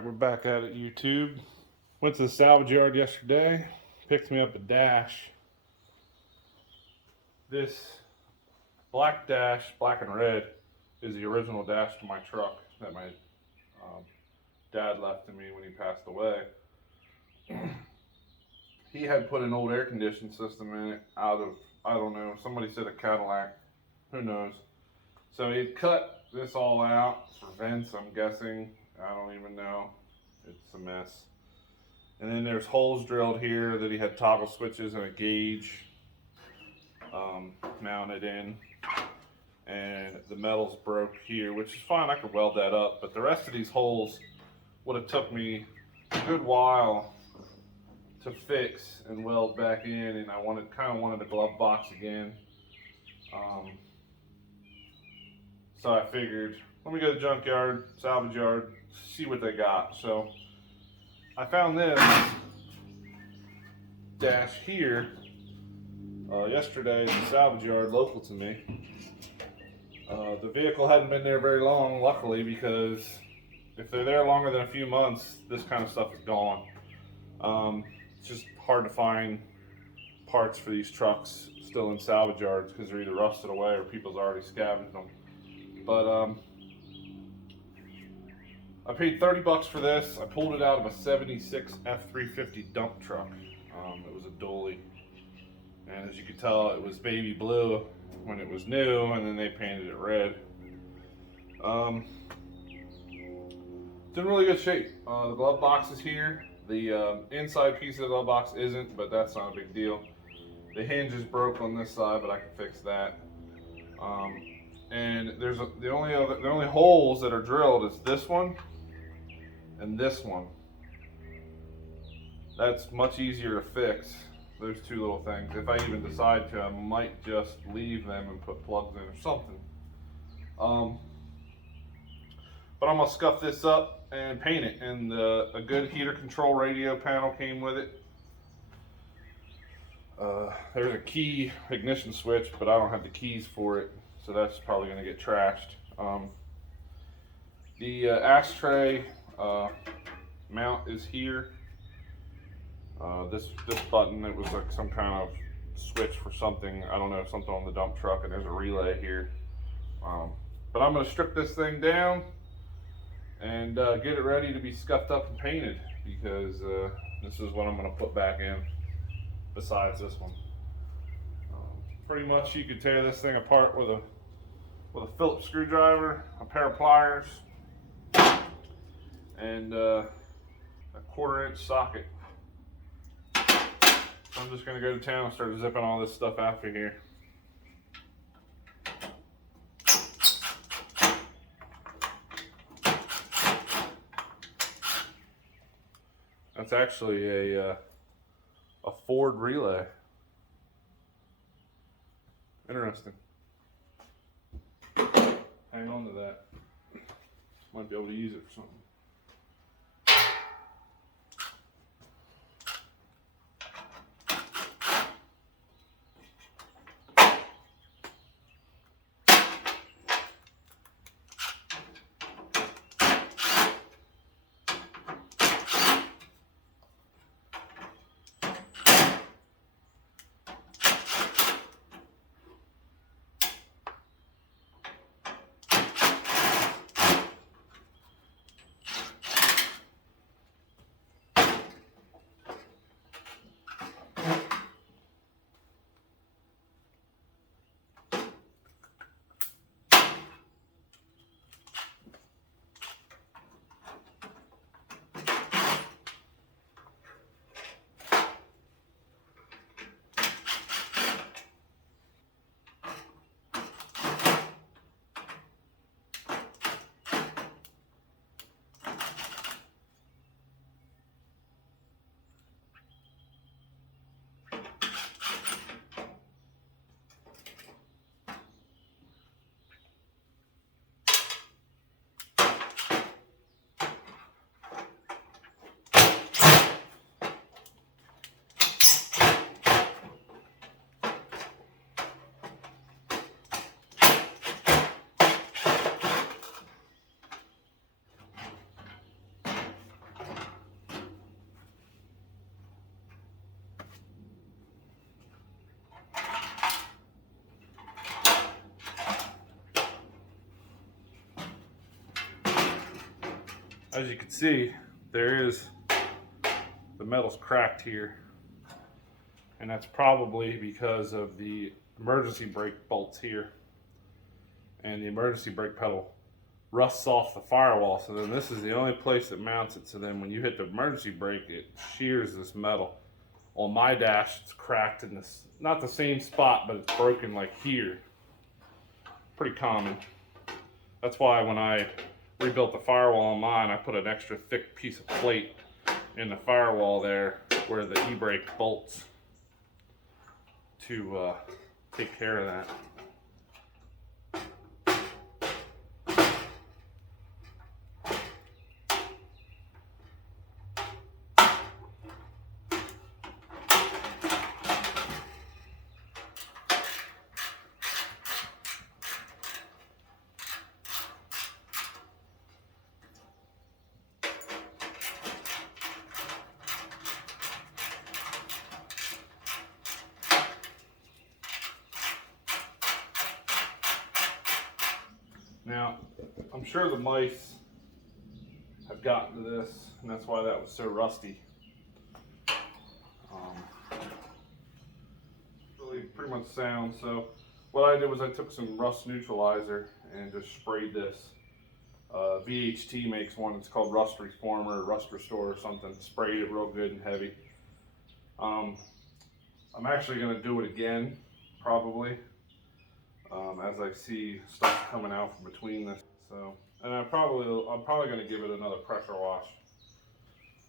Alright, we're back at it, YouTube. Went to the salvage yard yesterday, picked me up a dash. This black dash, black and red, is the original dash to my truck that my dad left to me when he passed away. He had put an old air conditioning system in it out of, I don't know, somebody said a Cadillac, who knows. So he'd cut this all out for vents, I'm guessing. I don't even know. It's a mess. And then there's holes drilled here that he had toggle switches and a gauge mounted in. And the metal's broke here, which is fine. I could weld that up. But the rest of these holes would have took me a good while to fix and weld back in. And I kind of wanted a glove box again. So I figured, let me go to the junkyard, salvage yard, see what they got. So I found this dash here yesterday at the salvage yard local to me. The vehicle hadn't been there very long, luckily, because if they're there longer than a few months, this kind of stuff is gone. It's just hard to find parts for these trucks still in salvage yards because they're either rusted away or people's already scavenged them. But I paid 30 bucks for this. I pulled it out of a 76 F350 dump truck. It was a dually. And as you can tell, it was baby blue when it was new, and then they painted it red. It's in really good shape. The glove box is here. The inside piece of the glove box isn't, but that's not a big deal. The hinge is broke on this side, but I can fix that. And there's the only holes that are drilled is this one and this one. That's much easier to fix, those two little things. If I even decide to, I might just leave them and put plugs in or something. But I'm gonna scuff this up and paint it. And a good heater control radio panel came with it. There's a key ignition switch, but I don't have the keys for it. So that's probably going to get trashed. The ashtray mount is here. This button, it was like some kind of switch for something. I don't know, something on the dump truck, and there's a relay here. But I'm going to strip this thing down and get it ready to be scuffed up and painted, because this is what I'm going to put back in besides this one. Pretty much you could tear this thing apart with a Phillips screwdriver, a pair of pliers, and a 1/4 inch socket. So I'm just going to go to town and start zipping all this stuff out of here. That's actually a Ford relay. Interesting. Hang on to that. Might be able to use it for something. As you can see, the metal's cracked here. And that's probably because of the emergency brake bolts here. And the emergency brake pedal rusts off the firewall. So then this is the only place that mounts it. So then when you hit the emergency brake, it shears this metal. On my dash, it's cracked in this, not the same spot, but it's broken like here. Pretty common. That's why when I rebuilt the firewall on mine, I put an extra thick piece of plate in the firewall there where the e-brake bolts to take care of that. Now, I'm sure the mice have gotten to this, and that's why that was so rusty. Really pretty much sound. So what I did was I took some rust neutralizer and just sprayed this. VHT makes one, it's called Rust Reformer or Rust Restore or something. Sprayed it real good and heavy. I'm actually going to do it again, probably. As I see stuff coming out from between this. So, and I'm probably going to give it another pressure wash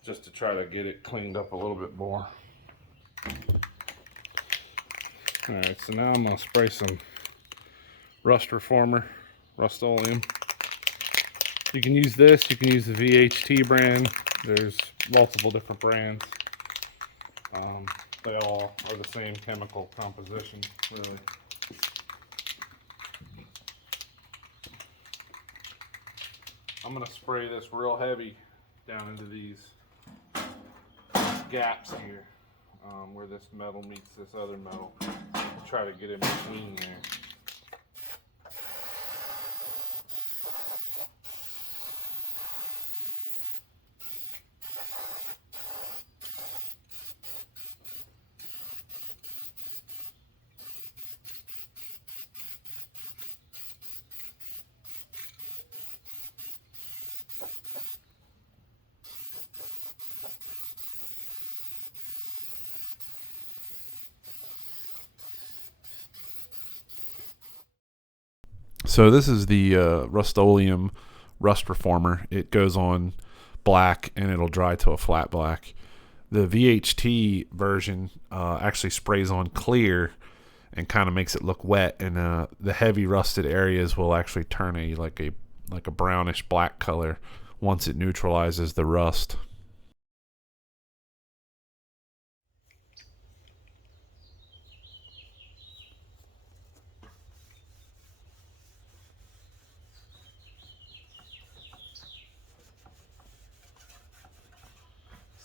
just to try to get it cleaned up a little bit more. All right, so now I'm going to spray some Rust Reformer, Rust-Oleum. You can use this, you can use the VHT brand. There's multiple different brands. They all are the same chemical composition, really. I'm going to spray this real heavy down into these gaps here where this metal meets this other metal. Try to get in between there. So this is the Rust-Oleum Rust Reformer. It goes on black and it'll dry to a flat black. The VHT version actually sprays on clear and kind of makes it look wet, and the heavy rusted areas will actually turn like a brownish black color once it neutralizes the rust.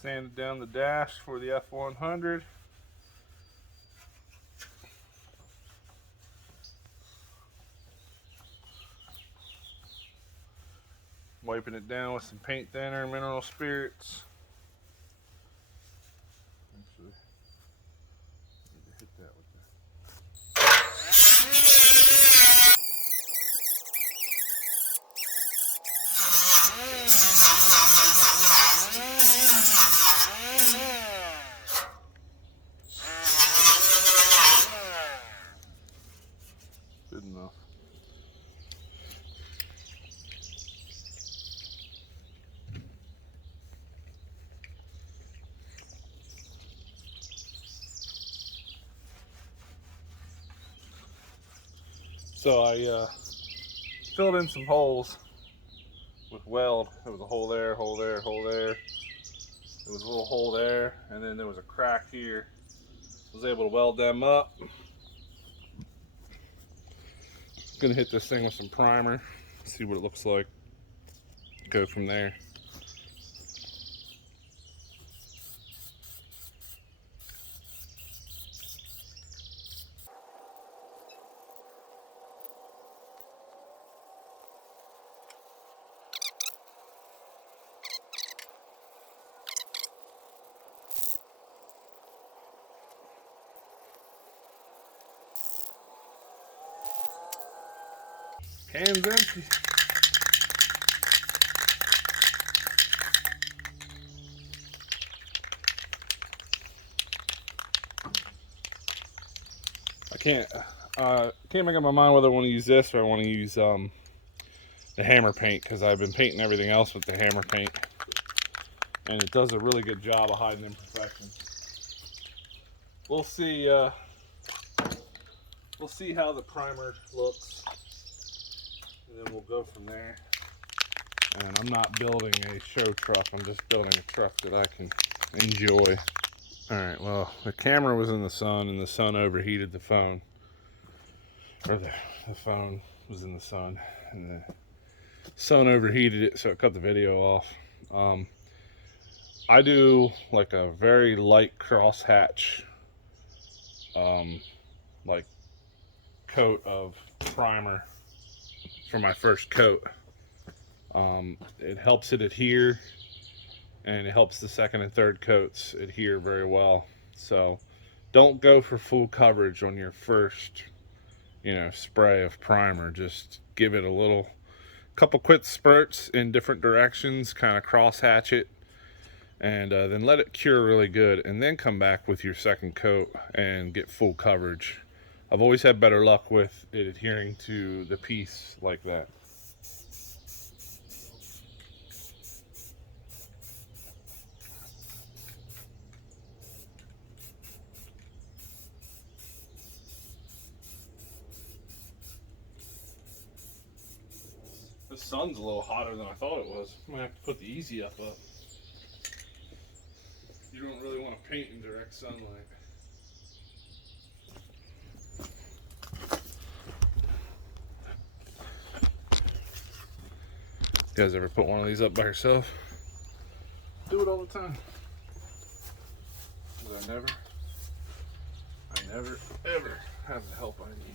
Sanded down the dash for the F100. Wiping it down with some paint thinner and mineral spirits. Actually, need to hit that with good enough. So I filled in some holes with weld. There was a hole there, hole there, hole there. There was a little hole there, and then there was a crack here. I was able to weld them up. Gonna hit this thing with some primer, see what it looks like. Go from there. Can's empty. I can't make up my mind whether I want to use this or I want to use the hammer paint, because I've been painting everything else with the hammer paint, and it does a really good job of hiding imperfections. We'll see. We'll see how the primer looks, and then we'll go from there. And I'm not building a show truck. I'm just building a truck that I can enjoy. All right. Well, the camera was in the sun, and the sun overheated the phone, or the phone was in the sun, and the sun overheated it, so it cut the video off. I do like a very light crosshatch, like coat of primer for my first coat. It helps it adhere, and it helps the second and third coats adhere very well. So don't go for full coverage on your first, spray of primer. Just give it a couple quick spurts in different directions, kind of crosshatch it, and then let it cure really good, and then come back with your second coat and get full coverage. I've always had better luck with it adhering to the piece like that. The sun's a little hotter than I thought it was. I'm gonna have to put the easy up. You don't really want to paint in direct sunlight. You guys ever put one of these up by yourself? Do it all the time. But I never, ever have the help I need.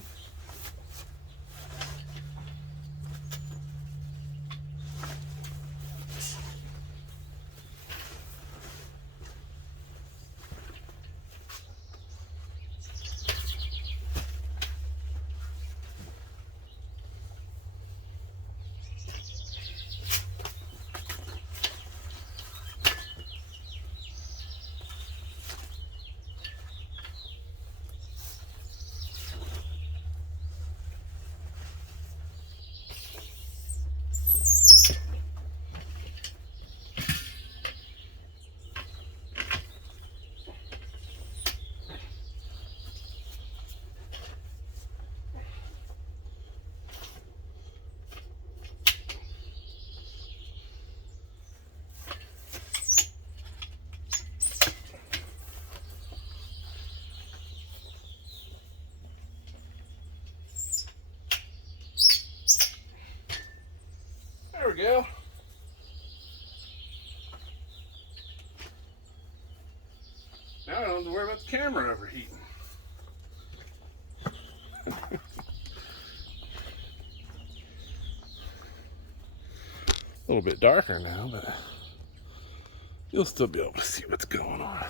There we go. Now I don't have to worry about the camera overheating. A little bit darker now, but you'll still be able to see what's going on.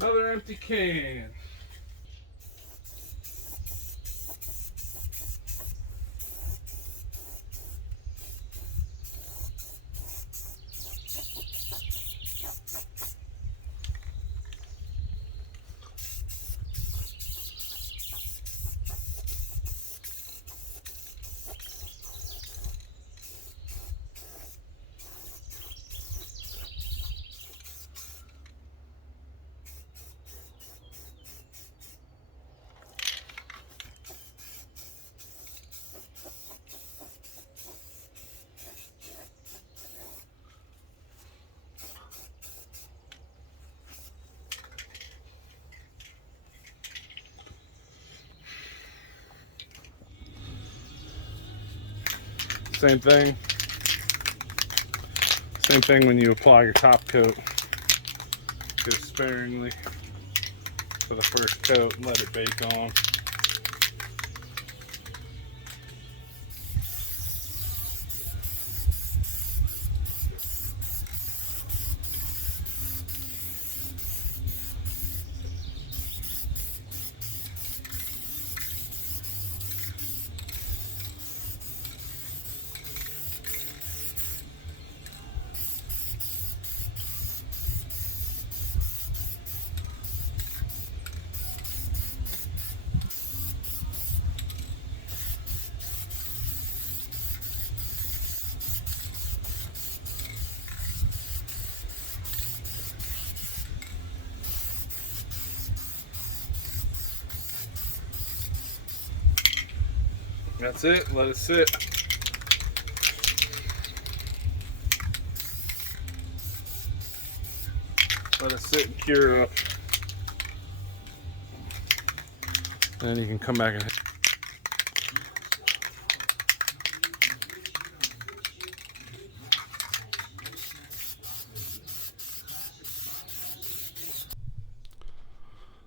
Another empty can. Same thing. Same thing when you apply your top coat. Go sparingly for the first coat and let it bake on. That's it, let it sit. Let it sit and cure up. Then you can come back and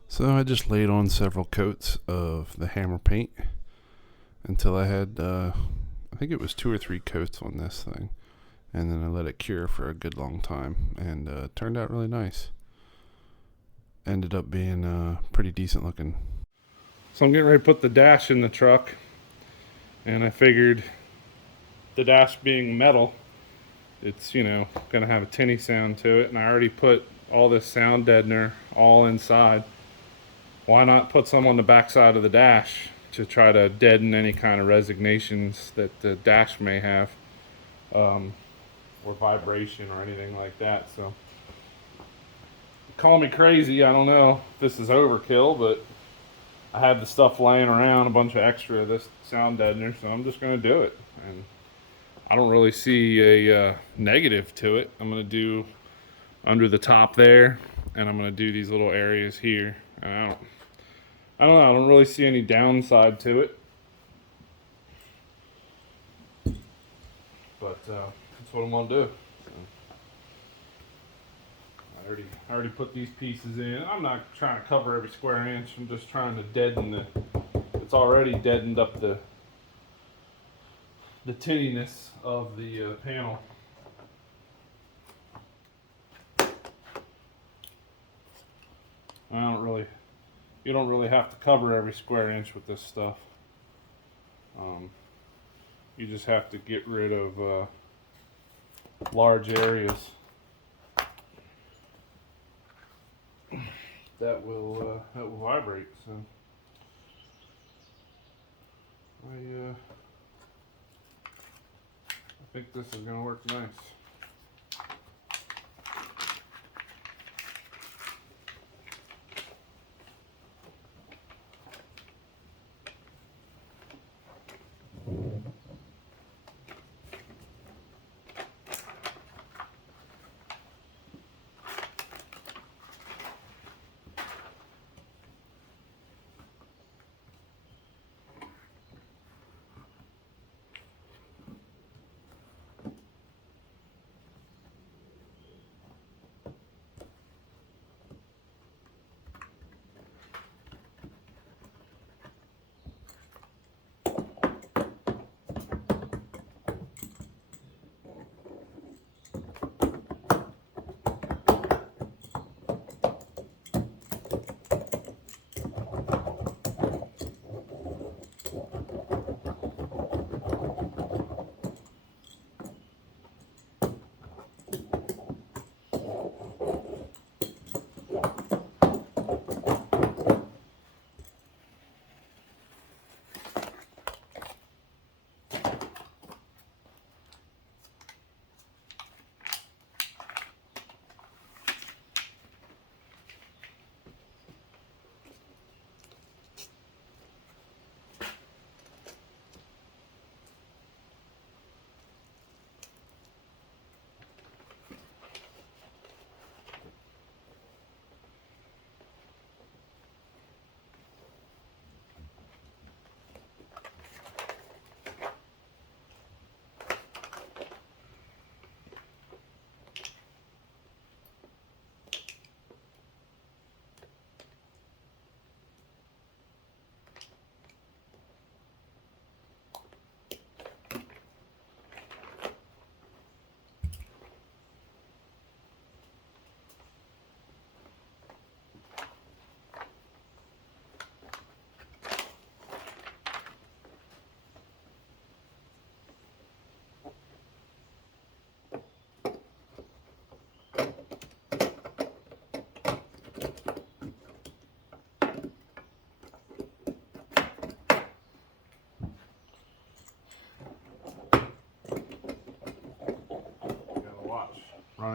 So I just laid on several coats of the hammer paint until I had, I think it was 2 or 3 coats on this thing. And then I let it cure for a good long time, and it turned out really nice. Ended up being pretty decent looking. So I'm getting ready to put the dash in the truck, and I figured the dash being metal, it's, you know, gonna have a tinny sound to it, and I already put all this sound deadener all inside. Why not put some on the back side of the dash to try to deaden any kind of resignations that the dash may have, or vibration or anything like that. So call me crazy, I don't know if this is overkill, but I had the stuff laying around, a bunch of extra of this sound deadener, so I'm just going to do it. And I don't really see a negative to it. I'm going to do under the top there, and I'm going to do these little areas here. And I don't know, I don't really see any downside to it. But that's what I'm going to do. So, I already put these pieces in. I'm not trying to cover every square inch. I'm just trying to deaden the. It's already deadened up the tinniness of the panel. You don't really have to cover every square inch with this stuff. You just have to get rid of large areas that will vibrate. So I think this is going to work nice.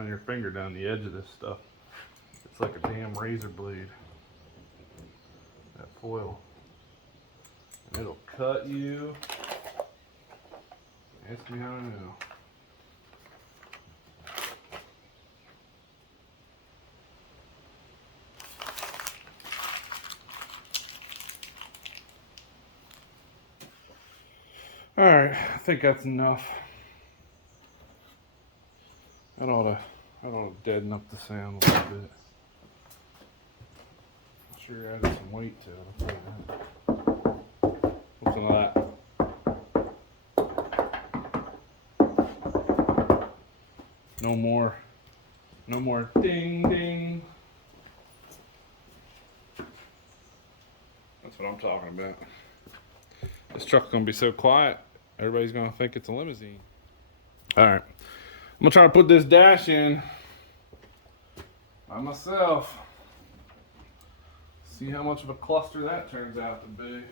run your finger down the edge of this stuff. It's like a damn razor blade. That foil. And it'll cut you. Ask me how I know. Alright, I think that's enough. That ought to deaden up the sound a little bit. Sure added some weight to it, I'll tell you that. What's some of that? No more ding ding. That's what I'm talking about. This truck's gonna be so quiet, everybody's gonna think it's a limousine. Alright, I'm gonna try to put this dash in by myself. See how much of a cluster that turns out to be.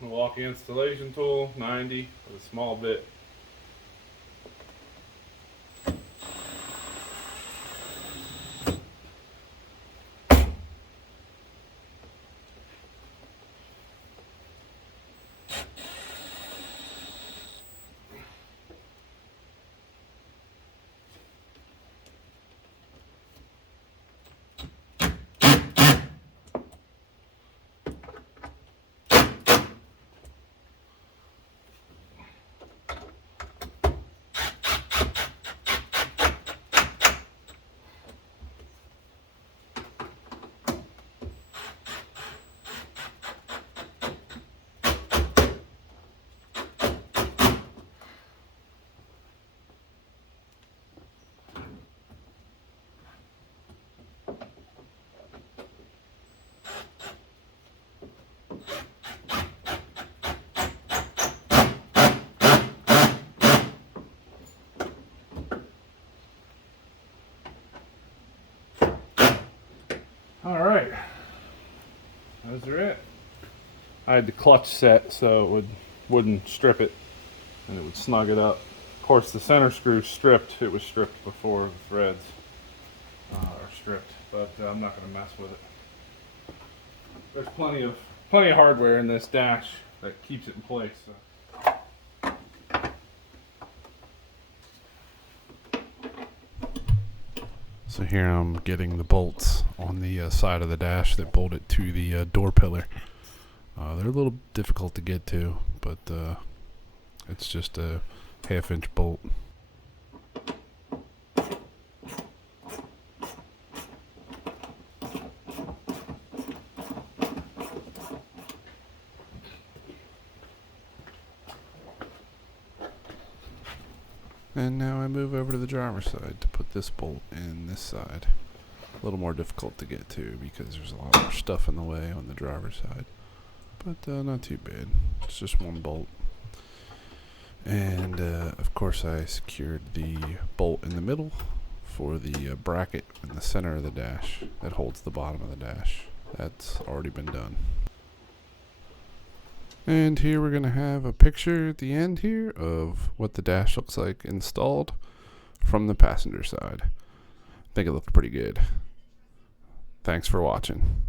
Milwaukee installation tool, 90 with a small bit. Alright, those are it. I had the clutch set so it wouldn't strip it and it would snug it up. Of course the center screw's stripped. It was stripped before the threads are stripped, but I'm not going to mess with it. There's plenty of hardware in this dash that keeps it in place. So. So here I'm getting the bolts on the side of the dash that bolt it to the door pillar. They're a little difficult to get to, but it's just a 1/2-inch bolt. And now I move over to the driver's side to put this bolt in this side. A little more difficult to get to because there's a lot more stuff in the way on the driver's side. But not too bad. It's just one bolt. And of course I secured the bolt in the middle for the bracket in the center of the dash that holds the bottom of the dash. That's already been done. And here we're going to have a picture at the end here of what the dash looks like installed from the passenger side. I think it looked pretty good. Thanks for watching.